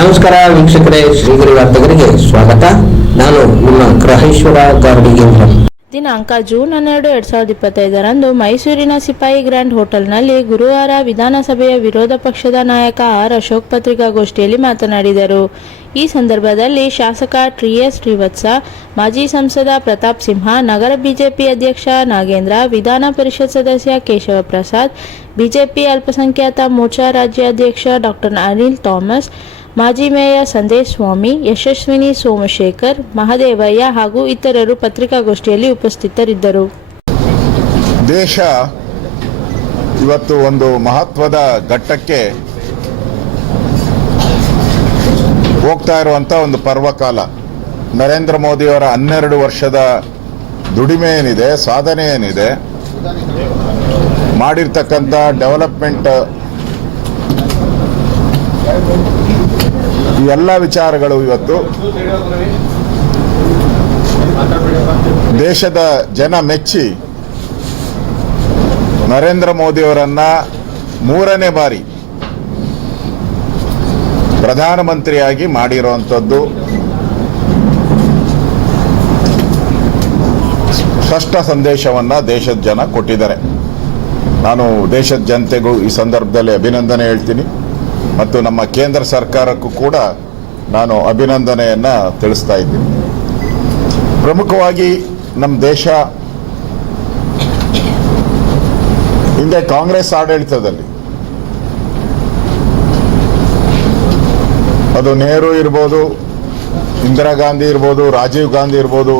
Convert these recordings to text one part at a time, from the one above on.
ನಮಸ್ಕಾರ ವೀಕ್ಷಕರೇ, ಶ್ರೀಗಿರಿ ವಾರ್ತೆಗರಿಗೆ ಸ್ವಾಗತ. ನಾನು ನಿಮ್ಮ ಗ್ರಹೇಶ್ವರ ಗಾರ್ಡಿಗೇಂದ್ರ. ದಿನಾಂಕ ಜೂನ್ 12, 2025ರಂದು ಮೈಸೂರಿನ ಸಿಪಾಯಿ ಗ್ರ್ಯಾಂಡ್ ಹೋಟೆಲ್ನಲ್ಲಿ ಗುರುವಾರ ವಿಧಾನಸಭೆಯ ವಿರೋಧ ಪಕ್ಷದ ನಾಯಕ ಆರ್ ಅಶೋಕ್ ಪತ್ರಿಕಾಗೋಷ್ಠಿಯಲ್ಲಿ ಮಾತನಾಡಿದರು. ಈ ಸಂದರ್ಭದಲ್ಲಿ ಶಾಸಕ ಟಿ.ಎಸ್. ಶ್ರೀವತ್ಸ, ಮಾಜಿ ಸಂಸದ ಪ್ರತಾಪ್ ಸಿಂಹ, ನಗರ ಬಿಜೆಪಿ ಅಧ್ಯಕ್ಷ ನಾಗೇಂದ್ರ, ವಿಧಾನ ಪರಿಷತ್ ಸದಸ್ಯ ಕೇಶವ ಪ್ರಸಾದ್, ಬಿಜೆಪಿ ಅಲ್ಪಸಂಖ್ಯಾತ ಮೋರ್ಚಾ ರಾಜ್ಯಾಧ್ಯಕ್ಷ ಡಾ. ಅನಿಲ್ ಥಾಮಸ್, ಮಾಜಿ ಮೇಯರ್ ಸಂದೇಶ್ ಸ್ವಾಮಿ, ಯಶಸ್ವಿನಿ ಸೋಮಶೇಖರ್, ಮಹದೇವಯ್ಯ ಹಾಗೂ ಇತರರು ಪತ್ರಿಕಾಗೋಷ್ಠಿಯಲ್ಲಿ ಉಪಸ್ಥಿತರಿದ್ದರು. ದೇಶ ಇವತ್ತು ಒಂದು ಮಹತ್ವದ ಘಟ್ಟಕ್ಕೆ ಹೋಗ್ತಾ ಇರುವಂಥ ಒಂದು ಪರ್ವಕಾಲ. ನರೇಂದ್ರ ಮೋದಿಯವರ 12 ವರ್ಷದ ದುಡಿಮೆ ಏನಿದೆ, ಸಾಧನೆ ಏನಿದೆ, ಮಾಡಿರ್ತಕ್ಕಂಥ ಡೆವಲಪ್ಮೆಂಟ್, ಈ ಎಲ್ಲ ವಿಚಾರಗಳು ಇವತ್ತು ದೇಶದ ಜನ ಮೆಚ್ಚಿ ನರೇಂದ್ರ ಮೋದಿಯವರನ್ನ 3ನೇ ಬಾರಿ ಪ್ರಧಾನಮಂತ್ರಿಯಾಗಿ ಮಾಡಿರುವಂಥದ್ದು ಸ್ಪಷ್ಟ ಸಂದೇಶವನ್ನ ದೇಶದ ಜನ ಕೊಟ್ಟಿದ್ದಾರೆ. ನಾನು ದೇಶದ ಜನತೆಗೂ ಈ ಸಂದರ್ಭದಲ್ಲಿ ಅಭಿನಂದನೆ ಹೇಳ್ತೀನಿ ಮತ್ತು ನಮ್ಮ ಕೇಂದ್ರ ಸರ್ಕಾರಕ್ಕೂ ಕೂಡ ನಾನು ಅಭಿನಂದನೆಯನ್ನು ತಿಳಿಸ್ತಾ ಇದ್ದೀನಿ. ಪ್ರಮುಖವಾಗಿ ನಮ್ಮ ದೇಶ ಹಿಂದೆ ಕಾಂಗ್ರೆಸ್ ಆಡಳಿತದಲ್ಲಿ, ಅದು ನೆಹರು ಇರ್ಬೋದು, ಇಂದಿರಾ ಗಾಂಧಿ ಇರ್ಬೋದು, ರಾಜೀವ್ ಗಾಂಧಿ ಇರ್ಬೋದು,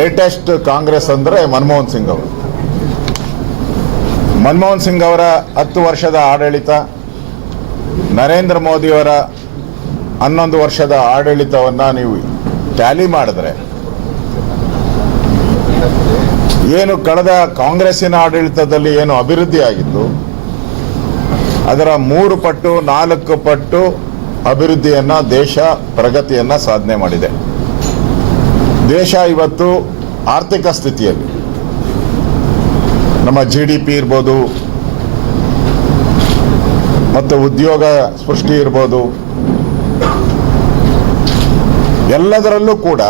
ಲೇಟೆಸ್ಟ್ ಕಾಂಗ್ರೆಸ್ ಅಂದರೆ ಮನಮೋಹನ್ ಸಿಂಗ್ ಅವರು. ಮನಮೋಹನ್ ಸಿಂಗ್ ಅವರ 10 ವರ್ಷದ ಆಡಳಿತ, ನರೇಂದ್ರ ಮೋದಿಯವರ 11 ವರ್ಷದ ಆಡಳಿತವನ್ನು ನೀವು ಟ್ಯಾಲಿ ಮಾಡಿದ್ರೆ, ಏನು ಕಳೆದ ಕಾಂಗ್ರೆಸ್ಸಿನ ಆಡಳಿತದಲ್ಲಿ ಏನು ಅಭಿವೃದ್ಧಿ ಆಗಿತ್ತು ಅದರ 3 ಪಟ್ಟು 4 ಪಟ್ಟು ಅಭಿವೃದ್ಧಿಯನ್ನು, ದೇಶ ಪ್ರಗತಿಯನ್ನು ಸಾಧನೆ ಮಾಡಿದೆ. ದೇಶ ಇವತ್ತು ಆರ್ಥಿಕ ಸ್ಥಿತಿಯಲ್ಲಿ ನಮ್ಮ GDP ಇರ್ಬೋದು ಮತ್ತು ಉದ್ಯೋಗ ಸೃಷ್ಟಿ ಇರ್ಬೋದು, ಎಲ್ಲದರಲ್ಲೂ ಕೂಡ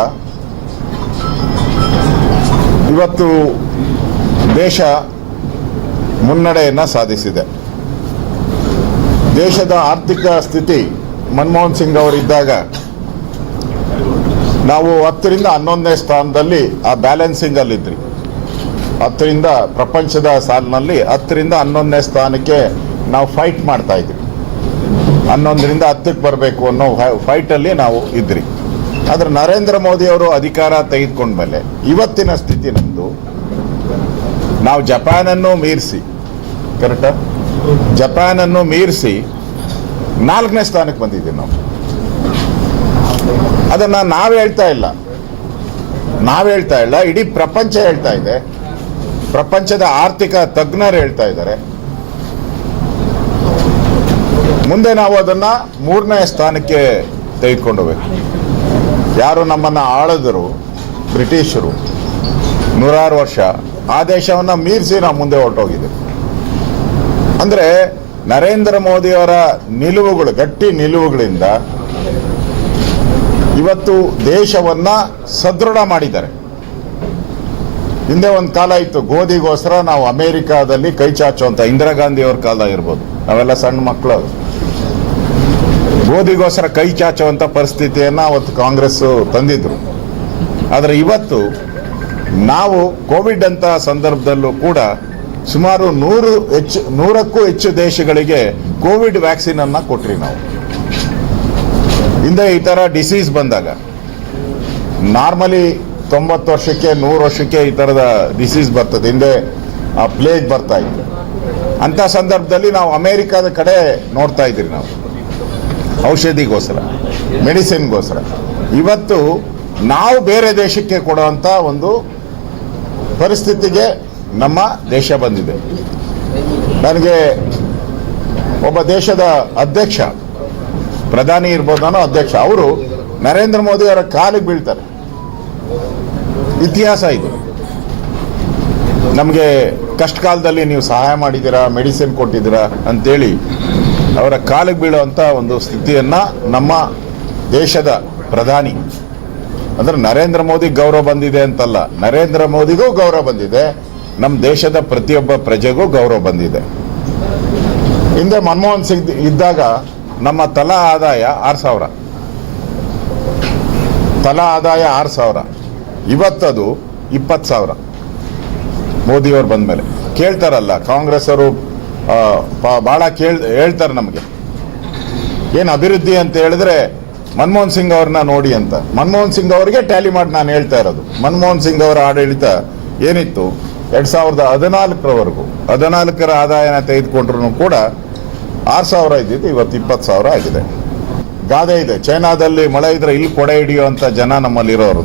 ಇವತ್ತು ದೇಶ ಮುನ್ನಡೆಯನ್ನು ಸಾಧಿಸಿದೆ. ದೇಶದ ಆರ್ಥಿಕ ಸ್ಥಿತಿ ಮನಮೋಹನ್ ಸಿಂಗ್ ಅವರಿದ್ದಾಗ ನಾವು 10ರಿಂದ 11ನೇ ಸ್ಥಾನದಲ್ಲಿ ಆ ಬ್ಯಾಲೆನ್ಸಿಂಗ್ ಅಲ್ಲಿದ್ರಿ. 10ರಿಂದ ಪ್ರಪಂಚದ ಸಾಲಿನಲ್ಲಿ 10ರಿಂದ 11ನೇ ಸ್ಥಾನಕ್ಕೆ ನಾವು ಫೈಟ್ ಮಾಡ್ತಾ ಇದ್ವಿ. 11ರಿಂದ 10ಕ್ಕೆ ಬರಬೇಕು ಅನ್ನೋ ಫೈಟಲ್ಲಿ ನಾವು ಇದ್ರಿ. ಆದರೆ ನರೇಂದ್ರ ಮೋದಿ ಅವರು ಅಧಿಕಾರ ತೆಗೆದುಕೊಂಡ್ಮೇಲೆ ಇವತ್ತಿನ ಸ್ಥಿತಿ ನಮ್ಮದು, ನಾವು ಜಪಾನನ್ನು ಮೀರಿಸಿ, ಕರೆಕ್ಟಾ, ಜಪಾನನ್ನು ಮೀರಿಸಿ 4ನೇ ಸ್ಥಾನಕ್ಕೆ ಬಂದಿದ್ದೀವಿ ನಾವು. ಅದನ್ನು ನಾವು ಹೇಳ್ತಾ ಇಲ್ಲ, ಇಡೀ ಪ್ರಪಂಚ ಹೇಳ್ತಾ ಇದೆ. ಪ್ರಪಂಚದ ಆರ್ಥಿಕ ತಜ್ಞರು ಹೇಳ್ತಾ ಇದ್ದಾರೆ. ಮುಂದೆ ನಾವು ಅದನ್ನು 3ನೇ ಸ್ಥಾನಕ್ಕೆ ತೆಗೆದುಕೊಂಡು ಹೋಗ್ಬೇಕು. ಯಾರು ನಮ್ಮನ್ನು ಆಳಿದ್ರು ಬ್ರಿಟಿಷರು 106 ವರ್ಷ, ಆ ದೇಶವನ್ನು ಮೀರಿಸಿ ನಾವು ಮುಂದೆ ಹೊರಟೋಗಿದ್ದೀವಿ. ಅಂದರೆ ನರೇಂದ್ರ ಮೋದಿಯವರ ನಿಲುವುಗಳು, ಗಟ್ಟಿ ನಿಲುವುಗಳಿಂದ ಇವತ್ತು ದೇಶವನ್ನು ಸದೃಢ ಮಾಡಿದ್ದಾರೆ. ಹಿಂದೆ ಒಂದು ಕಾಲ ಇತ್ತು, ಗೋಧಿಗೋಸ್ಕರ ನಾವು ಅಮೆರಿಕಾದಲ್ಲಿ ಕೈ ಚಾಚುವಂತ, ಇಂದಿರಾ ಗಾಂಧಿ ಅವ್ರ ಕಾಲ ಇರ್ಬೋದು, ನಾವೆಲ್ಲ ಸಣ್ಣ ಮಕ್ಕಳು, ಗೋಧಿಗೋಸ್ಕರ ಕೈ ಚಾಚುವಂತ ಪರಿಸ್ಥಿತಿಯನ್ನು ಅವತ್ತು ಕಾಂಗ್ರೆಸ್ ತಂದಿದ್ರು. ಆದರೆ ಇವತ್ತು ನಾವು ಕೋವಿಡ್ ಅಂತ ಸಂದರ್ಭದಲ್ಲೂ ಕೂಡ ಸುಮಾರು 100ಕ್ಕೂ ಹೆಚ್ಚು ದೇಶಗಳಿಗೆ ಕೋವಿಡ್ ವ್ಯಾಕ್ಸಿನ್ ಅನ್ನ ಕೊಟ್ರಿ ನಾವು. ಹಿಂದೆ ಈ ತರ ಡಿಸೀಸ್ ಬಂದಾಗ ನಾರ್ಮಲಿ 90 ವರ್ಷಕ್ಕೆ 100 ವರ್ಷಕ್ಕೆ ಈ ತರದ ಡಿಸೀಸ್ ಬರ್ತದೆ. ಹಿಂದೆ ಆ ಪ್ಲೇಗ್ ಬರ್ತಾ ಇತ್ತು. ಅಂತ ಸಂದರ್ಭದಲ್ಲಿ ನಾವು ಅಮೆರಿಕದ ಕಡೆ ನೋಡ್ತಾ ಇದ್ರಿ, ನಾವು ಔಷಧಿಗೋಸ್ಕರ, ಮೆಡಿಸಿನ್ಗೋಸ್ಕರ. ಇವತ್ತು ನಾವು ಬೇರೆ ದೇಶಕ್ಕೆ ಕೊಡುವಂತ ಒಂದು ಪರಿಸ್ಥಿತಿಗೆ ನಮ್ಮ ದೇಶ ಬಂದಿದೆ. ನನಗೆ ಒಬ್ಬ ದೇಶದ ಅಧ್ಯಕ್ಷ, ಪ್ರಧಾನಿ ಇರ್ಬೋದಾನೋ ಅಧ್ಯಕ್ಷ, ಅವರು ನರೇಂದ್ರ ಮೋದಿ ಅವರ ಕಾಲಿಗೆ ಬೀಳ್ತಾರೆ. ಇತಿಹಾಸ ಇದು. ನಮಗೆ ಕಷ್ಟ ಕಾಲದಲ್ಲಿ ನೀವು ಸಹಾಯ ಮಾಡಿದ್ದೀರಾ, ಮೆಡಿಸಿನ್ ಕೊಟ್ಟಿದ್ದೀರಾ ಅಂತೇಳಿ ಅವರ ಕಾಲಿಗೆ ಬೀಳುವಂಥ ಒಂದು ಸ್ಥಿತಿಯನ್ನು ನಮ್ಮ ದೇಶದ ಪ್ರಧಾನಿ ಅಂದರೆ ನರೇಂದ್ರ ಮೋದಿ ಗೌರವ ಬಂದಿದೆ ಅಂತಲ್ಲ, ನರೇಂದ್ರ ಮೋದಿಗೂ ಗೌರವ ಬಂದಿದೆ, ನಮ್ಮ ದೇಶದ ಪ್ರತಿಯೊಬ್ಬ ಪ್ರಜೆಗೂ ಗೌರವ ಬಂದಿದೆ. ಹಿಂದೆ ಮನಮೋಹನ್ ಸಿಂಗ್ ಇದ್ದಾಗ ನಮ್ಮ ತಲಾ ಆದಾಯ 6,000, ತಲಾ ಆದಾಯ 6,000. ಇವತ್ತದು 20,000. ಮೋದಿಯವರು ಬಂದ ಮೇಲೆ ಕೇಳ್ತಾರಲ್ಲ, ಕಾಂಗ್ರೆಸ್ ಅವರು ಭಾಳ ಹೇಳ್ತಾರೆ ನಮಗೆ ಏನು ಅಭಿವೃದ್ಧಿ ಅಂತ ಹೇಳಿದ್ರೆ ಮನಮೋಹನ್ ಸಿಂಗ್ ಅವ್ರನ್ನ ನೋಡಿ ಅಂತ. ಮನಮೋಹನ್ ಸಿಂಗ್ ಅವರಿಗೆ ಟ್ಯಾಲಿ ಮಾಡಿ ನಾನು ಹೇಳ್ತಾ ಇರೋದು. ಮನಮೋಹನ್ ಸಿಂಗ್ ಅವರ ಆಡಳಿತ ಏನಿತ್ತು 2014ರವರೆಗೂ 14ರ ಆದಾಯನ ತೆಗೆದುಕೊಂಡ್ರು ಕೂಡ 6,000 ಇದ್ದಿದ್ದು ಇವತ್ತು 20,000 ಆಗಿದೆ. ಗಾದೆ ಇದೆ, ಚೈನಾದಲ್ಲಿ ಮಳೆ ಇದ್ರೆ ಇಲ್ಲಿ ಕೊಡೆ ಹಿಡಿಯುವಂಥ ಜನ ನಮ್ಮಲ್ಲಿ ಇರೋರು.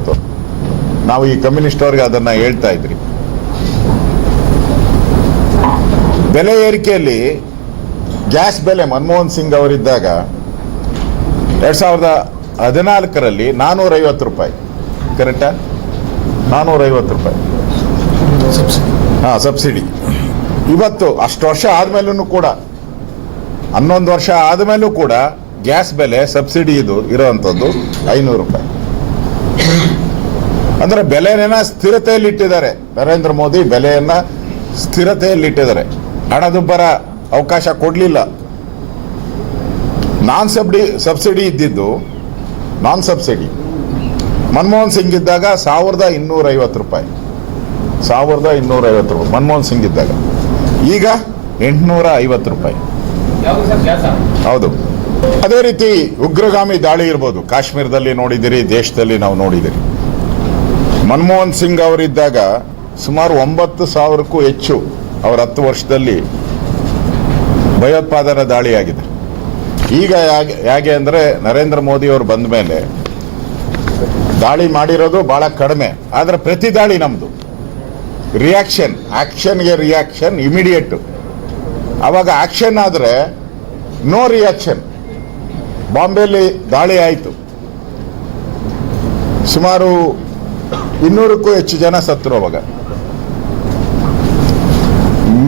ನಾವು ಈ ಕಮ್ಯುನಿಸ್ಟ್ ಅವ್ರಿಗೆ ಅದನ್ನ ಹೇಳ್ತಾ ಇದ್ರಿ. ಬೆಲೆ ಏರಿಕೆಯಲ್ಲಿ ಗ್ಯಾಸ್ ಬೆಲೆ ಮನಮೋಹನ್ ಸಿಂಗ್ ಅವರಿದ್ದಾಗ 2014ರಲ್ಲಿ 450 ರೂಪಾಯಿ, ಕರೆಕ್ಟಾ? 450 ರೂಪಾಯಿ ಸಬ್ಸಿಡಿ. ಇವತ್ತು ಅಷ್ಟು ವರ್ಷ ಆದ್ಮೇಲೂ ಕೂಡ 11 ವರ್ಷ ಆದ್ಮೇಲೂ ಕೂಡ ಗ್ಯಾಸ್ ಬೆಲೆ ಸಬ್ಸಿಡಿ ಇರೋವಂಥದ್ದು 500 ರೂಪಾಯಿ. ಅಂದ್ರೆ ಬೆಲೆನ ಸ್ಥಿರತೆಯಲ್ಲಿಟ್ಟಿದ್ದಾರೆ. ನರೇಂದ್ರ ಮೋದಿ ಬೆಲೆಯನ್ನ ಸ್ಥಿರತೆಯಲ್ಲಿಟ್ಟಿದ್ದಾರೆ. ಹಣದುಬ್ಬರ ಅವಕಾಶ ಕೊಡಲಿಲ್ಲ. ಸಬ್ಸಿಡಿ ಇದ್ದಿದ್ದು ನಾನ್ ಸಬ್ಸಿಡಿ ಮನಮೋಹನ್ ಸಿಂಗ್ ಇದ್ದಾಗ 1,250 ರೂಪಾಯಿ, 1,250 ರೂಪಾಯಿ ಮನಮೋಹನ್ ಸಿಂಗ್ ಇದ್ದಾಗ. ಈಗ 850 ರೂಪಾಯಿ. ಹೌದು. ಅದೇ ರೀತಿ ಉಗ್ರಗಾಮಿ ದಾಳಿ ಇರ್ಬೋದು, ಕಾಶ್ಮೀರದಲ್ಲಿ ನೋಡಿದಿರಿ, ದೇಶದಲ್ಲಿ ನಾವು ನೋಡಿದಿರಿ. ಮನಮೋಹನ್ ಸಿಂಗ್ ಅವರಿದ್ದಾಗ ಸುಮಾರು 9,000ಕ್ಕೂ ಹೆಚ್ಚು ಅವರ 10 ವರ್ಷದಲ್ಲಿ ಭಯೋತ್ಪಾದನಾ ದಾಳಿಯಾಗಿದೆ. ಈಗ ಹೇಗೆ ಅಂದರೆ ನರೇಂದ್ರ ಮೋದಿ ಅವರು ಬಂದ ಮೇಲೆ ದಾಳಿ ಮಾಡಿರೋದು ಬಹಳ ಕಡಿಮೆ, ಆದರೆ ಪ್ರತಿ ದಾಳಿ ನಮ್ಮದು ಆಕ್ಷನ್ಗೆ ರಿಯಾಕ್ಷನ್ ಇಮಿಡಿಯೇಟ್. ಅವಾಗ ಆಕ್ಷನ್ ಆದರೆ ನೋ ರಿಯಾಕ್ಷನ್. ಬಾಂಬೆಯಲ್ಲಿ ದಾಳಿ ಆಯಿತು, ಸುಮಾರು 200ಕ್ಕೂ ಹೆಚ್ಚು ಜನ ಸತ್ತರು. ಅವಾಗ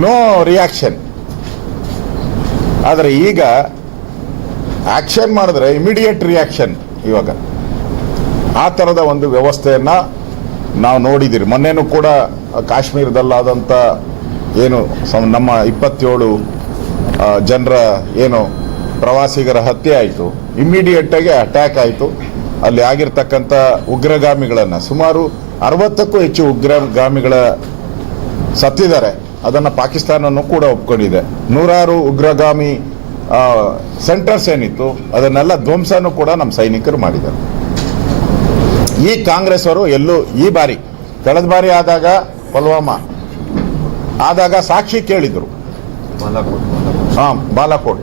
ನೋ ರಿಯಾಕ್ಷನ್. ಆದರೆ ಈಗ ಆಕ್ಷನ್ ಮಾಡಿದ್ರೆ ಇಮಿಡಿಯೇಟ್ ರಿಯಾಕ್ಷನ್. ಇವಾಗ ಆ ಥರದ ಒಂದು ವ್ಯವಸ್ಥೆಯನ್ನ ನಾವು ನೋಡಿದ್ದೀರಿ. ಮೊನ್ನೆನೂ ಕೂಡ ಕಾಶ್ಮೀರದಲ್ಲಾದಂಥ ಏನು ನಮ್ಮ 27 ಜನರ ಏನು ಪ್ರವಾಸಿಗರ ಹತ್ಯೆ ಆಯಿತು, ಇಮ್ಮಿಡಿಯೇಟಾಗಿ ಅಟ್ಯಾಕ್ ಆಯಿತು. ಅಲ್ಲಿ ಆಗಿರ್ತಕ್ಕಂಥ ಉಗ್ರಗಾಮಿಗಳನ್ನು ಸುಮಾರು 60ಕ್ಕೂ ಹೆಚ್ಚು ಉಗ್ರಗಾಮಿಗಳ ಸತ್ತಿದ್ದಾರೆ. ಅದನ್ನು ಪಾಕಿಸ್ತಾನನೂ ಕೂಡ ಒಪ್ಕೊಂಡಿದೆ. 100 ಉಗ್ರಗಾಮಿ ಸೆಂಟರ್ಸ್ ಏನಿತ್ತು ಅದನ್ನೆಲ್ಲ ಧ್ವಂಸನೂ ಕೂಡ ನಮ್ಮ ಸೈನಿಕರು ಮಾಡಿದ್ದಾರೆ. ಈ ಕಾಂಗ್ರೆಸ್ ಅವರು ಎಲ್ಲೂ ಈ ಬಾರಿ, ಕಳೆದ ಬಾರಿ ಆದಾಗ ಪುಲ್ವಾಮಾ ಆದಾಗ ಸಾಕ್ಷಿ ಕೇಳಿದ್ರು, ಬಾಲಾಕೋಟ್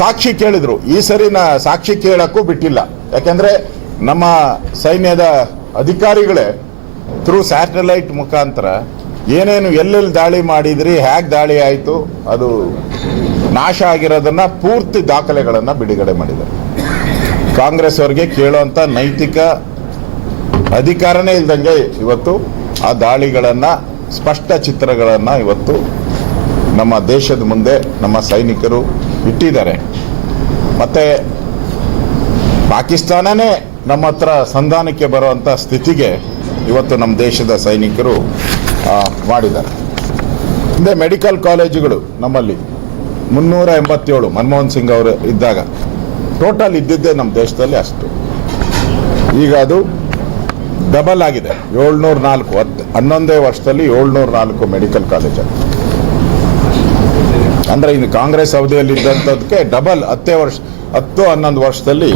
ಸಾಕ್ಷಿ ಕೇಳಿದ್ರು. ಈ ಸರಿನ ಸಾಕ್ಷಿ ಕೇಳಕ್ಕೂ ಬಿಟ್ಟಿಲ್ಲ. ಯಾಕೆಂದ್ರೆ ನಮ್ಮ ಸೈನ್ಯದ ಅಧಿಕಾರಿಗಳೇ ಥ್ರೂ ಸ್ಯಾಟಲೈಟ್ ಮುಖಾಂತರ ಏನೇನು ಎಲ್ಲೆಲ್ಲಿ ದಾಳಿ ಮಾಡಿದ್ರಿ, ಹೇಗೆ ದಾಳಿ ಆಯಿತು, ಅದು ನಾಶ ಆಗಿರೋದನ್ನ ಪೂರ್ತಿ ದಾಖಲೆಗಳನ್ನು ಬಿಡುಗಡೆ ಮಾಡಿದ್ದಾರೆ. ಕಾಂಗ್ರೆಸ್ ಅವರಿಗೆ ಕೇಳುವಂಥ ನೈತಿಕ ಅಧಿಕಾರನೇ ಇಲ್ದಂಗೆ ಇವತ್ತು ಆ ದಾಳಿಗಳನ್ನು, ಸ್ಪಷ್ಟ ಚಿತ್ರಗಳನ್ನು ಇವತ್ತು ನಮ್ಮ ದೇಶದ ಮುಂದೆ ನಮ್ಮ ಸೈನಿಕರು ಇಟ್ಟಿದ್ದಾರೆ. ಮತ್ತೆ ಪಾಕಿಸ್ತಾನನೇ ನಮ್ಮ ಹತ್ರ ಸಂಧಾನಕ್ಕೆ ಬರುವಂಥ ಸ್ಥಿತಿಗೆ ಇವತ್ತು ನಮ್ಮ ದೇಶದ ಸೈನಿಕರು ಮಾಡಿದ್ದಾರೆ. ಹಿಂದೆ ಮೆಡಿಕಲ್ ಕಾಲೇಜುಗಳು ನಮ್ಮಲ್ಲಿ 387 ಮನಮೋಹನ್ ಸಿಂಗ್ ಅವರು ಇದ್ದಾಗ ಟೋಟಲ್ ಇದ್ದಿದ್ದೇ ನಮ್ಮ ದೇಶದಲ್ಲಿ ಅಷ್ಟು. ಈಗ ಅದು ಡಬಲ್ ಆಗಿದೆ, 704. 11 ವರ್ಷದಲ್ಲಿ 704 ಮೆಡಿಕಲ್ ಕಾಲೇಜ್. ಅಂದ್ರೆ ಇನ್ನು ಕಾಂಗ್ರೆಸ್ ಅವಧಿಯಲ್ಲಿ ಇದ್ದಂಥದಕ್ಕೆ ಡಬಲ್ 10-11 ವರ್ಷದಲ್ಲಿ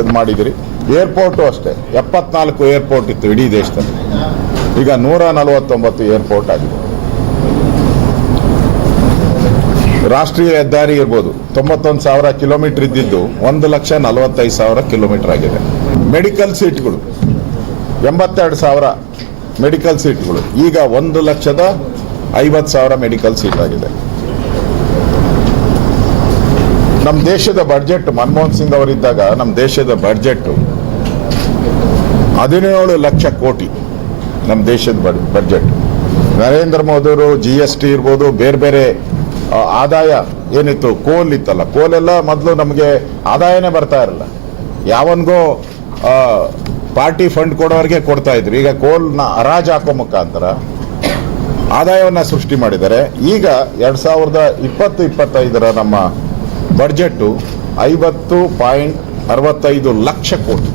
ಇದು ಮಾಡಿದಿರಿ. ಏರ್ಪೋರ್ಟು ಅಷ್ಟೇ, 74 ಏರ್ಪೋರ್ಟ್ ಇತ್ತು ಇಡೀ ದೇಶದಲ್ಲಿ, ಈಗ 149 ಏರ್ಪೋರ್ಟ್ ಆಗಿದೆ. ರಾಷ್ಟ್ರೀಯ ಹೆದ್ದಾರಿ ಇರ್ಬೋದು, 91,000 ಕಿಲೋಮೀಟರ್ ಇದ್ದಿದ್ದು 1,45,000 ಕಿಲೋಮೀಟರ್ ಆಗಿದೆ. ಮೆಡಿಕಲ್ ಸೀಟ್ಗಳು 82,000 ಮೆಡಿಕಲ್ ಸೀಟ್ಗಳು, ಈಗ 1,50,000 ಮೆಡಿಕಲ್ ಸೀಟ್ ಆಗಿದೆ. ನಮ್ಮ ದೇಶದ ಬಡ್ಜೆಟ್ ಮನಮೋಹನ್ ಸಿಂಗ್ ಅವರಿದ್ದಾಗ ನಮ್ಮ ದೇಶದ ಬಡ್ಜೆಟ್ 17 ಲಕ್ಷ ಕೋಟಿ ನಮ್ಮ ದೇಶದ ಬಡ್ಜೆಟ್. ನರೇಂದ್ರ ಮೋದಿ ಅವರು GST ಇರ್ಬೋದು, ಬೇರೆ ಬೇರೆ ಆದಾಯ ಏನಿತ್ತು, ಕೋಲ್ ಇತ್ತಲ್ಲ, ಕೋಲೆಲ್ಲ ಮೊದಲು ನಮಗೆ ಆದಾಯನೇ ಬರ್ತಾ ಇರಲಿಲ್ಲ. ಯಾವನ್ಗೋ ಪಾರ್ಟಿ ಫಂಡ್ ಕೊಡೋರಿಗೆ ಕೊಡ್ತಾ ಇದ್ರು. ಈಗ ಕೋಲ್ನ ಹರಾಜು ಹಾಕೋ ಮುಖಾಂತರ ಆದಾಯವನ್ನು ಸೃಷ್ಟಿ ಮಾಡಿದ್ದಾರೆ. ಈಗ 2020-25 ನಮ್ಮ ಬಡ್ಜೆಟ್ಟು 50.65 ಲಕ್ಷ ಕೋಟಿ.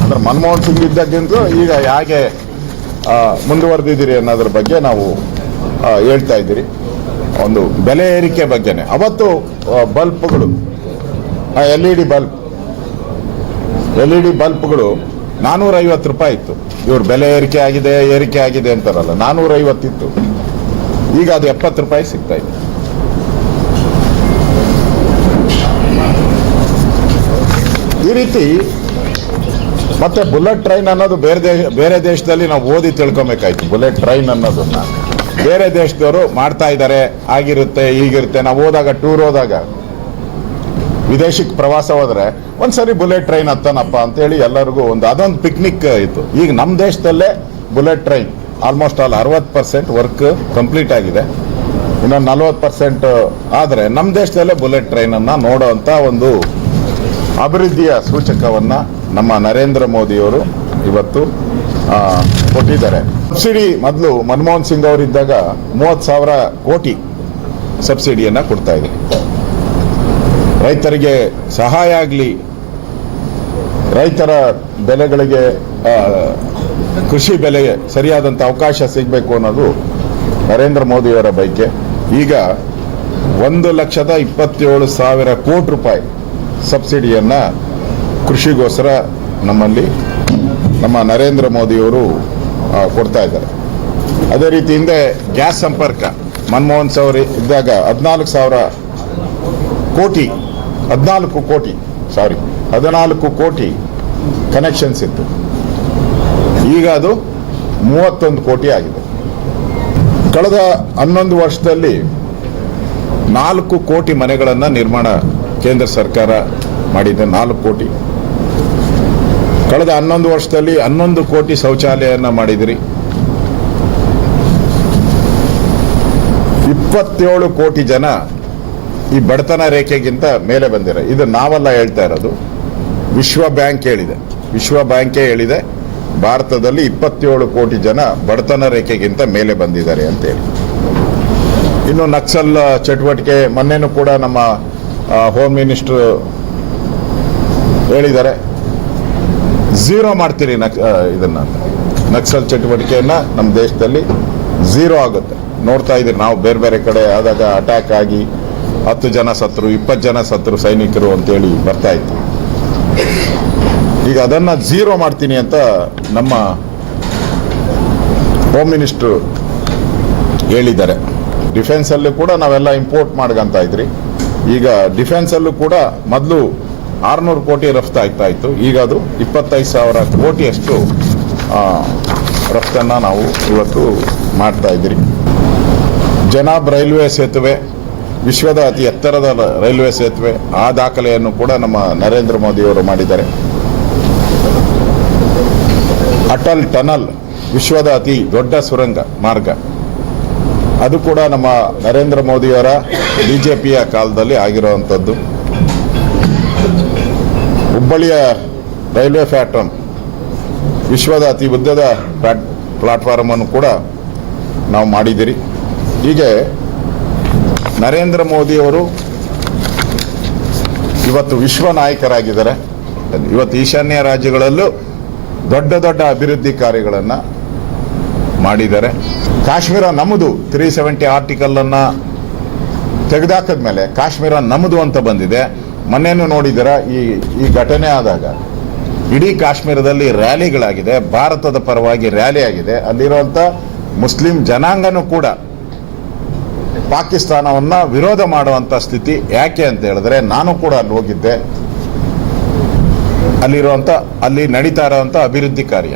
ಅಂದ್ರೆ ಮನಮೋಹನ್ ಸಿಂಗ್ ಇದ್ದಾಗಿಂತ ಈಗ ಹೇಗೆ ಮುಂದುವರೆದಿದ್ದೀರಿ ಅನ್ನೋದ್ರ ಬಗ್ಗೆ ನಾವು ಹೇಳ್ತಾ ಇದ್ದೀರಿ. ಒಂದು ಬೆಲೆ ಏರಿಕೆ ಬಗ್ಗೆನೆ ಅವತ್ತು ಬಲ್ಪ್ಗಳು, ಎಲ್ ಇ ಡಿ ಬಲ್ಪ್ಗಳು 450 ರೂಪಾಯಿ ಇತ್ತು. ಇವ್ರು ಬೆಲೆ ಏರಿಕೆ ಆಗಿದೆ ಅಂತಾರಲ್ಲ, 450 ಇತ್ತು. ಈಗ ಅದು 70 ರೂಪಾಯಿ ಸಿಗ್ತಾ ಇದೆ. ಈ ರೀತಿ ಮತ್ತೆ ಬುಲೆಟ್ ಟ್ರೈನ್ ಅನ್ನೋದು ಬೇರೆ ದೇಶದಲ್ಲಿ ನಾವು ಓದಿ ತಿಳ್ಕೊಬೇಕಾಯ್ತು. ಬುಲೆಟ್ ಟ್ರೈನ್ ಅನ್ನೋದನ್ನ ಬೇರೆ ದೇಶದವರು ಮಾಡ್ತಾ ಇದ್ದಾರೆ, ಆಗಿರುತ್ತೆ ಹೀಗಿರುತ್ತೆ. ನಾವು ಟೂರ್ ಹೋದಾಗ ವಿದೇಶಕ್ಕೆ ಪ್ರವಾಸ ಹೋದ್ರೆ ಒಂದ್ಸರಿ ಬುಲೆಟ್ ಟ್ರೈನ್ ಹತ್ತಾನಪ್ಪ ಅಂತೇಳಿ ಎಲ್ಲರಿಗೂ ಅದೊಂದು ಪಿಕ್ನಿಕ್ ಇತ್ತು. ಈಗ ನಮ್ಮ ದೇಶದಲ್ಲೇ bullet train almost all 60% work complete ಆಗಿದೆ. ಇನ್ನೊಂದು 40% ಆದರೆ ನಮ್ಮ ದೇಶದಲ್ಲೇ ಬುಲೆಟ್ ಟ್ರೈನ್ ಅನ್ನ ನೋಡೋವಂಥ ಒಂದು ಅಭಿವೃದ್ಧಿಯ ಸೂಚಕವನ್ನ ನಮ್ಮ ನರೇಂದ್ರ ಮೋದಿಯವರು ಇವತ್ತು ಕೊಟ್ಟಿದ್ದಾರೆ. ಸಬ್ಸಿಡಿ ಮೊದಲು ಮನಮೋಹನ್ ಸಿಂಗ್ ಅವರಿದ್ದಾಗ 30,000 ಕೋಟಿ ಸಬ್ಸಿಡಿಯನ್ನ ಕೊಡ್ತಾ ಇದೆ. ರೈತರಿಗೆ ಸಹಾಯ ಆಗಲಿ, ರೈತರ ಬೆಲೆಗಳಿಗೆ ಕೃಷಿ ಬೆಲೆಗೆ ಸರಿಯಾದಂಥ ಅವಕಾಶ ಸಿಗಬೇಕು ಅನ್ನೋದು ನರೇಂದ್ರ ಮೋದಿಯವರ ಬಯಕೆ. ಈಗ 1,27,000 ಕೋಟಿ ರೂಪಾಯಿ ಸಬ್ಸಿಡಿಯನ್ನ ಕೃಷಿಗೋಸ್ಕರ ನಮ್ಮಲ್ಲಿ ನಮ್ಮ ನರೇಂದ್ರ ಮೋದಿಯವರು ಕೊಡ್ತಾ ಇದ್ದಾರೆ. ಅದೇ ರೀತಿ ಹಿಂದೆ ಗ್ಯಾಸ್ ಸಂಪರ್ಕ ಮನಮೋಹನ್ ಸಿಂಗ್ ಇದ್ದಾಗ 14 ಕೋಟಿ ಕನೆಕ್ಷನ್ಸ್ ಇತ್ತು. ಈಗ ಅದು 31 ಕೋಟಿ ಆಗಿದೆ. ಕಳೆದ 11 ವರ್ಷದಲ್ಲಿ 4 ಕೋಟಿ ಮನೆಗಳನ್ನು ನಿರ್ಮಾಣ ಕೇಂದ್ರ ಸರ್ಕಾರ ಮಾಡಿದೆ. 4 ಕೋಟಿ. ಕಳೆದ 11 ವರ್ಷದಲ್ಲಿ 11 ಕೋಟಿ ಶೌಚಾಲಯನ ಮಾಡಿದಿರಿ. 27 ಕೋಟಿ ಜನ ಈ ಬಡತನ ರೇಖೆಗಿಂತ ಮೇಲೆ ಬಂದಿರ. ಇದು ನಾವೆಲ್ಲ ಹೇಳ್ತಾ ಇರೋದು, ವಿಶ್ವ ಬ್ಯಾಂಕೇ ಹೇಳಿದೆ ಭಾರತದಲ್ಲಿ 27 ಕೋಟಿ ಜನ ಬಡತನ ರೇಖೆಗಿಂತ ಮೇಲೆ ಬಂದಿದ್ದಾರೆ ಅಂತೇಳಿ. ಇನ್ನು ನಕ್ಸಲ್ ಚಟುವಟಿಕೆ ಮೊನ್ನೆನೂ ಕೂಡ ನಮ್ಮ ಹೋಮ್ ಮಿನಿಸ್ಟರ್ ಹೇಳಿದ್ದಾರೆ, ಝೀರೋ ಮಾಡ್ತೀರಿ ಇದನ್ನ, ನಕ್ಸಲ್ ಚಟುವಟಿಕೆಯನ್ನ ನಮ್ಮ ದೇಶದಲ್ಲಿ ಝೀರೋ ಆಗುತ್ತೆ. ನೋಡ್ತಾ ಇದ್ದೀರಿ ನಾವು, ಬೇರೆ ಬೇರೆ ಕಡೆ ಆದಾಗ ಅಟ್ಯಾಕ್ ಆಗಿ 10 ಜನ ಸತ್ರು, 20 ಜನ ಸತ್ರು ಸೈನಿಕರು ಅಂತೇಳಿ ಬರ್ತಾ ಇತ್ತು. ಈಗ ಅದನ್ನ ಝೀರೋ ಮಾಡ್ತೀನಿ ಅಂತ ನಮ್ಮ ಹೋಮ್ ಮಿನಿಸ್ಟರ್ ಹೇಳಿದ್ದಾರೆ. ಡಿಫೆನ್ಸ್ ಅಲ್ಲೂ ಕೂಡ ನಾವೆಲ್ಲ ಇಂಪೋರ್ಟ್ ಮಾಡ್ಕೊಂತ ಇದ್ರಿ. ಈಗ ಡಿಫೆನ್ಸ್ ಅಲ್ಲೂ ಕೂಡ ಮೊದಲು 600 ಕೋಟಿ ರಫ್ತು ಆಗ್ತಾ ಇತ್ತು. ಈಗ ಅದು 25,000 ಕೋಟಿಯಷ್ಟು ರಫ್ತನ್ನ ನಾವು ಇವತ್ತು ಮಾಡ್ತಾ ಇದ್ದೀರಿ. ಜನಾಬ್ ರೈಲ್ವೆ ಸೇತುವೆ, ವಿಶ್ವದ ಅತಿ ಎತ್ತರದ ರೈಲ್ವೆ ಸೇತುವೆ, ಆ ದಾಖಲೆಯನ್ನು ಕೂಡ ನಮ್ಮ ನರೇಂದ್ರ ಮೋದಿಯವರು ಮಾಡಿದ್ದಾರೆ. ಅಟಲ್ ಟನಲ್, ವಿಶ್ವದ ಅತಿ ದೊಡ್ಡ ಸುರಂಗ ಮಾರ್ಗ, ಅದು ಕೂಡ ನಮ್ಮ ನರೇಂದ್ರ ಮೋದಿಯವರ ಬಿಜೆಪಿಯ ಕಾಲದಲ್ಲಿ ಆಗಿರುವಂಥದ್ದು. ಹುಬ್ಬಳ್ಳಿಯ ರೈಲ್ವೆ ಪ್ಲಾಟ್ಫಾರ್ಮ್, ವಿಶ್ವದ ಅತಿ ಉದ್ದದ ಪ್ಲಾಟ್ಫಾರ್ಮ್ ಅನ್ನು ಕೂಡ ನಾವು ಮಾಡಿದ್ದೀರಿ. ಹೀಗೆ ನರೇಂದ್ರ ಮೋದಿಯವರು ಇವತ್ತು ವಿಶ್ವ ನಾಯಕರಾಗಿದ್ದಾರೆ. ಇವತ್ತು ಈಶಾನ್ಯ ರಾಜ್ಯಗಳಲ್ಲೂ ದೊಡ್ಡ ದೊಡ್ಡ ಅಭಿವೃದ್ಧಿ ಕಾರ್ಯಗಳನ್ನು ಮಾಡಿದ್ದಾರೆ. ಕಾಶ್ಮೀರ ನಮ್ಮದು 370 ಆರ್ಟಿಕಲ್ ಅನ್ನ ತೆಗೆದಾಕದ ಮೇಲೆ ಕಾಶ್ಮೀರ ನಮ್ಮದು ಅಂತ ಬಂದಿದೆ. ಮೊನ್ನೆನೂ ನೋಡಿದ್ದೀರ, ಈ ಘಟನೆ ಆದಾಗ ಇಡೀ ಕಾಶ್ಮೀರದಲ್ಲಿ ರ್ಯಾಲಿಗಳಾಗಿದೆ, ಭಾರತದ ಪರವಾಗಿ ರ್ಯಾಲಿ ಆಗಿದೆ. ಅಲ್ಲಿರುವಂಥ ಮುಸ್ಲಿಂ ಜನಾಂಗನೂ ಕೂಡ ಪಾಕಿಸ್ತಾನವನ್ನ ವಿರೋಧ ಮಾಡುವಂಥ ಸ್ಥಿತಿ. ಯಾಕೆ ಅಂತ ಹೇಳಿದ್ರೆ, ನಾನು ಕೂಡ ಅಲ್ಲಿ ಹೋಗಿದ್ದೆ. ಅಲ್ಲಿ ನಡೀತಾ ಇರುವಂಥ ಅಭಿವೃದ್ಧಿ ಕಾರ್ಯ,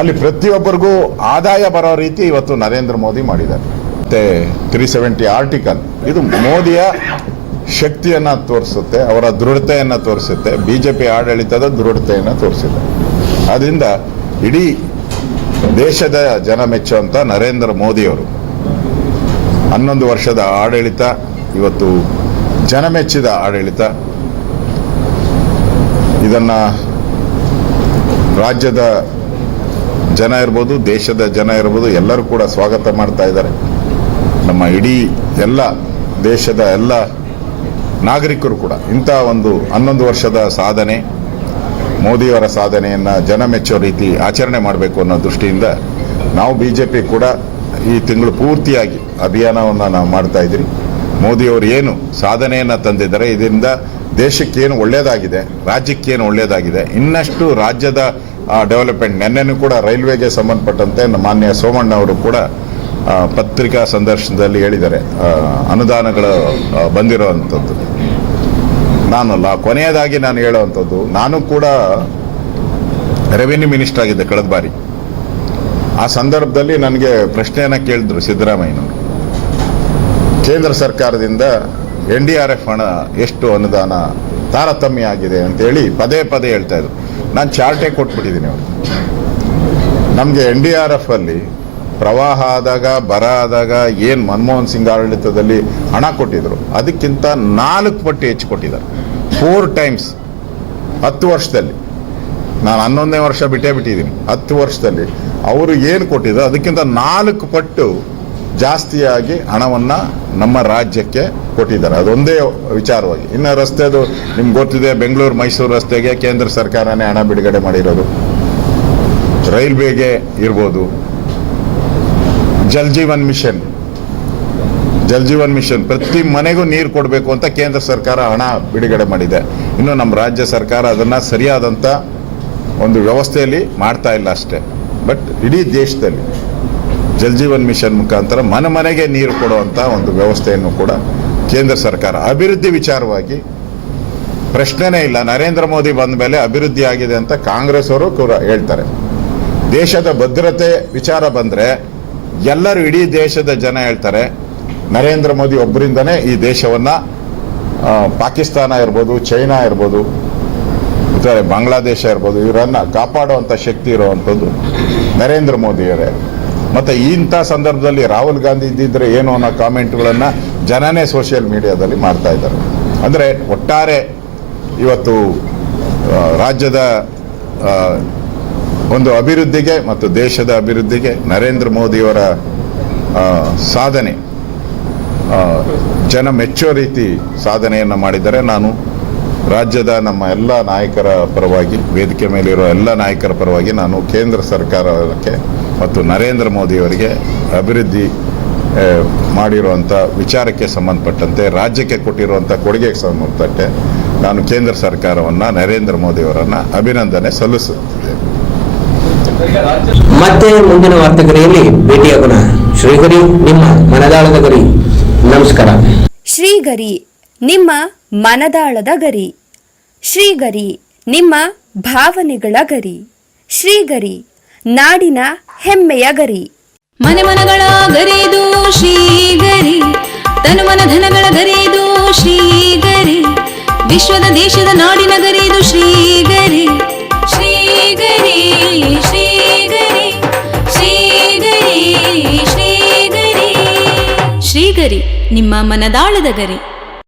ಅಲ್ಲಿ ಪ್ರತಿಯೊಬ್ಬರಿಗೂ ಆದಾಯ ಬರೋ ರೀತಿ ಇವತ್ತು ನರೇಂದ್ರ ಮೋದಿ ಮಾಡಿದ್ದಾರೆ. ಮತ್ತೆ 370 ಆರ್ಟಿಕಲ್, ಇದು ಮೋದಿಯ ಶಕ್ತಿಯನ್ನ ತೋರಿಸುತ್ತೆ, ಅವರ ದೃಢತೆಯನ್ನ ತೋರಿಸುತ್ತೆ, ಬಿಜೆಪಿ ಆಡಳಿತದ ದೃಢತೆಯನ್ನ ತೋರಿಸುತ್ತೆ. ಅದರಿಂದ ಇಡೀ ದೇಶದ ಜನ ಮೆಚ್ಚುವಂತ ನರೇಂದ್ರ ಮೋದಿಯವರು 11 ವರ್ಷದ ಆಡಳಿತ ಇವತ್ತು ಜನಮೆಚ್ಚಿದ ಆಡಳಿತ. ಇದನ್ನು ರಾಜ್ಯದ ಜನ ಇರ್ಬೋದು, ದೇಶದ ಜನ ಇರ್ಬೋದು, ಎಲ್ಲರೂ ಕೂಡ ಸ್ವಾಗತ ಮಾಡ್ತಾ ಇದ್ದಾರೆ. ನಮ್ಮ ಇಡೀ ಎಲ್ಲ ದೇಶದ ಎಲ್ಲ ನಾಗರಿಕರು ಕೂಡ ಇಂಥ ಒಂದು 11 ವರ್ಷದ ಸಾಧನೆ, ಮೋದಿಯವರ ಸಾಧನೆಯನ್ನು ಜನ ಮೆಚ್ಚೋ ರೀತಿ ಆಚರಣೆ ಮಾಡಬೇಕು ಅನ್ನೋ ದೃಷ್ಟಿಯಿಂದ ನಾವು BJP ಕೂಡ ಈ ತಿಂಗಳು ಪೂರ್ತಿಯಾಗಿ ಅಭಿಯಾನವನ್ನು ನಾವು ಮಾಡ್ತಾ ಇದ್ದೀವಿ. ಮೋದಿಯವರು ಏನು ಸಾಧನೆಯನ್ನು ತಂದಿದ್ದಾರೆ, ಇದರಿಂದ ದೇಶಕ್ಕೇನು ಒಳ್ಳೆಯದಾಗಿದೆ, ರಾಜ್ಯಕ್ಕೇನು ಒಳ್ಳೆಯದಾಗಿದೆ, ಇನ್ನಷ್ಟು ರಾಜ್ಯದ ಡೆವಲಪ್ಮೆಂಟ್. ನೆನ್ನೆನೂ ಕೂಡ ರೈಲ್ವೆಗೆ ಸಂಬಂಧಪಟ್ಟಂತೆ ಮಾನ್ಯ ಸೋಮಣ್ಣ ಅವರು ಕೂಡ ಪತ್ರಿಕಾ ಸಂದರ್ಶನದಲ್ಲಿ ಹೇಳಿದ್ದಾರೆ, ಅನುದಾನಗಳು ಬಂದಿರೋವಂಥದ್ದು. ನಾನಲ್ಲ, ಕೊನೆಯದಾಗಿ ನಾನು ಹೇಳೋವಂಥದ್ದು, ನಾನು ಕೂಡ ರೆವಿನ್ಯೂ ಮಿನಿಸ್ಟರ್ ಆಗಿದ್ದೆ ಕಳೆದ ಬಾರಿ. ಆ ಸಂದರ್ಭದಲ್ಲಿ ನನಗೆ ಪ್ರಶ್ನೆಯನ್ನು ಕೇಳಿದ್ರು ಸಿದ್ದರಾಮಯ್ಯನವರು, ಕೇಂದ್ರ ಸರ್ಕಾರದಿಂದ NDRF ಹಣ ಎಷ್ಟು ಅನುದಾನ ತಾರತಮ್ಯ ಆಗಿದೆ ಅಂತೇಳಿ ಪದೇ ಪದೇ ಹೇಳ್ತಾ ಇದ್ರು. ನಾನು ಚಾರ್ಟೇ ಕೊಟ್ಬಿಟ್ಟಿದ್ದೀನಿ ಅವರು. ನಮಗೆ NDRF ಅಲ್ಲಿ ಪ್ರವಾಹ ಆದಾಗ, ಬರ ಆದಾಗ ಏನು ಮನಮೋಹನ್ ಸಿಂಗ್ ಆಡಳಿತದಲ್ಲಿ ಹಣ ಕೊಟ್ಟಿದ್ರು ಅದಕ್ಕಿಂತ 4 ಪಟ್ಟು ಹೆಚ್ಚು ಕೊಟ್ಟಿದ್ದಾರೆ. 4 ಟೈಮ್ಸ್ 10 ವರ್ಷದಲ್ಲಿ. ನಾನು 11ನೇ ವರ್ಷ ಬಿಟ್ಟಿದ್ದೀನಿ. 10 ವರ್ಷದಲ್ಲಿ ಅವರು ಏನು ಕೊಟ್ಟಿದ್ರು ಅದಕ್ಕಿಂತ 4 ಪಟ್ಟು ಜಾಸ್ತಿಯಾಗಿ ಹಣವನ್ನು ನಮ್ಮ ರಾಜ್ಯಕ್ಕೆ ಕೊಟ್ಟಿದ್ದಾರೆ. ಅದೊಂದೇ ವಿಚಾರವಾಗಿ. ಇನ್ನು ರಸ್ತೆದು ನಿಮ್ಗೆ ಗೊತ್ತಿದೆ, ಬೆಂಗಳೂರು ಮೈಸೂರು ರಸ್ತೆಗೆ ಕೇಂದ್ರ ಸರ್ಕಾರನೇ ಹಣ ಬಿಡುಗಡೆ ಮಾಡಿರೋದು. ರೈಲ್ವೆಗೆ ಇರ್ಬೋದು, ಜಲ್ ಜೀವನ್ ಮಿಷನ್ ಪ್ರತಿ ಮನೆಗೂ ನೀರು ಕೊಡಬೇಕು ಅಂತ ಕೇಂದ್ರ ಸರ್ಕಾರ ಹಣ ಬಿಡುಗಡೆ ಮಾಡಿದೆ. ಇನ್ನು ನಮ್ಮ ರಾಜ್ಯ ಸರ್ಕಾರ ಅದನ್ನು ಸರಿಯಾದಂಥ ಒಂದು ವ್ಯವಸ್ಥೆಯಲ್ಲಿ ಮಾಡ್ತಾ ಇಲ್ಲ ಅಷ್ಟೇ. ಬಟ್ ಇಡೀ ದೇಶದಲ್ಲಿ ಜಲ್ ಜೀವನ್ ಮಿಷನ್ ಮುಖಾಂತರ ಮನೆಗೆ ನೀರು ಕೊಡುವಂಥ ಒಂದು ವ್ಯವಸ್ಥೆಯನ್ನು ಕೂಡ ಕೇಂದ್ರ ಸರ್ಕಾರ, ಅಭಿವೃದ್ಧಿ ವಿಚಾರವಾಗಿ ಪ್ರಶ್ನೆನೇ ಇಲ್ಲ. ನರೇಂದ್ರ ಮೋದಿ ಬಂದ ಮೇಲೆ ಅಭಿವೃದ್ಧಿ ಆಗಿದೆ ಅಂತ ಕಾಂಗ್ರೆಸ್ ಅವರು ಕೂಡ ಹೇಳ್ತಾರೆ. ದೇಶದ ಭದ್ರತೆ ವಿಚಾರ ಬಂದರೆ ಎಲ್ಲರೂ, ಇಡೀ ದೇಶದ ಜನ ಹೇಳ್ತಾರೆ, ನರೇಂದ್ರ ಮೋದಿ ಒಬ್ಬರಿಂದನೇ ಈ ದೇಶವನ್ನು, ಪಾಕಿಸ್ತಾನ ಇರ್ಬೋದು, ಚೈನಾ ಇರ್ಬೋದು, ಇತರೆ ಬಾಂಗ್ಲಾದೇಶ ಇರ್ಬೋದು, ಇವರನ್ನು ಕಾಪಾಡುವಂಥ ಶಕ್ತಿ ಇರುವಂಥದ್ದು ನರೇಂದ್ರ ಮೋದಿಯವರೇ. ಮತ್ತು ಇಂಥ ಸಂದರ್ಭದಲ್ಲಿ ರಾಹುಲ್ ಗಾಂಧಿ ಇದ್ದಿದ್ರೆ ಏನು ಅನ್ನೋ ಕಾಮೆಂಟ್ಗಳನ್ನು ಜನನೇ ಸೋಷಿಯಲ್ ಮೀಡಿಯಾದಲ್ಲಿ ಮಾಡ್ತಾ ಇದ್ದಾರೆ. ಅಂದರೆ ಒಟ್ಟಾರೆ ಇವತ್ತು ರಾಜ್ಯದ ಒಂದು ಅಭಿವೃದ್ಧಿಗೆ ಮತ್ತು ದೇಶದ ಅಭಿವೃದ್ಧಿಗೆ ನರೇಂದ್ರ ಮೋದಿಯವರ ಸಾಧನೆ ಜನ ಮೆಚ್ಚೋ ರೀತಿ ಸಾಧನೆಯನ್ನು ಮಾಡಿದ್ದಾರೆ. ನಾನು ರಾಜ್ಯದ ನಮ್ಮ ಎಲ್ಲ ನಾಯಕರ ಪರವಾಗಿ, ವೇದಿಕೆ ಮೇಲಿರೋ ಎಲ್ಲ ನಾಯಕರ ಪರವಾಗಿ ನಾನು ಕೇಂದ್ರ ಸರ್ಕಾರಕ್ಕೆ ಮತ್ತು ನರೇಂದ್ರ ಮೋದಿಯವರಿಗೆ ಅಭಿವೃದ್ಧಿ ಮಾಡಿರುವಂಥ ವಿಚಾರಕ್ಕೆ ಸಂಬಂಧಪಟ್ಟಂತೆ, ರಾಜ್ಯಕ್ಕೆ ಕೊಟ್ಟಿರುವಂಥ ಕೊಡುಗೆಗೆ ಸಂಬಂಧಪಟ್ಟಂತೆ ನಾನು ಕೇಂದ್ರ ಸರ್ಕಾರವನ್ನು, ನರೇಂದ್ರ ಮೋದಿಯವರನ್ನು ಅಭಿನಂದನೆ ಸಲ್ಲಿಸುತ್ತಿದ್ದೇನೆ. ಮತ್ತೆ ಮುಂದಿನ ವಾರ್ತೆಗರಿಯಲ್ಲಿ ಭೇಟಿಯಾಗೋಣ. ಶ್ರೀಗರಿ, ನಿಮ್ಮ ಮನದಾಳದ ಗರಿ. ನಮಸ್ಕಾರ. ಶ್ರೀಗರಿ, ನಿಮ್ಮ ಮನದಾಳದ ಗರಿ. ಶ್ರೀಗರಿ, ನಿಮ್ಮ ಭಾವನೆಗಳ ಗರಿ. ಶ್ರೀಗರಿ, ನಾಡಿನ ಹೆಮ್ಮೆಯ ಗರಿ. ಮನೆಮನಗಳ ಗರಿದು ಶ್ರೀಗರಿ, ತನುಮನ ಧನಗಳ ಗರಿದು ಶ್ರೀಗರಿ, ವಿಶ್ವದ ದೇಶದ ನಾಡಿನ ಗರಿದು ಶ್ರೀಗರಿ. ಶ್ರೀಗರಿ ಶ್ರೀಗರಿ ಶ್ರೀಗರಿ ಶ್ರೀಗರಿ ಶ್ರೀಗರಿ, ನಿಮ್ಮ ಮನದಾಳದ ಗರಿ.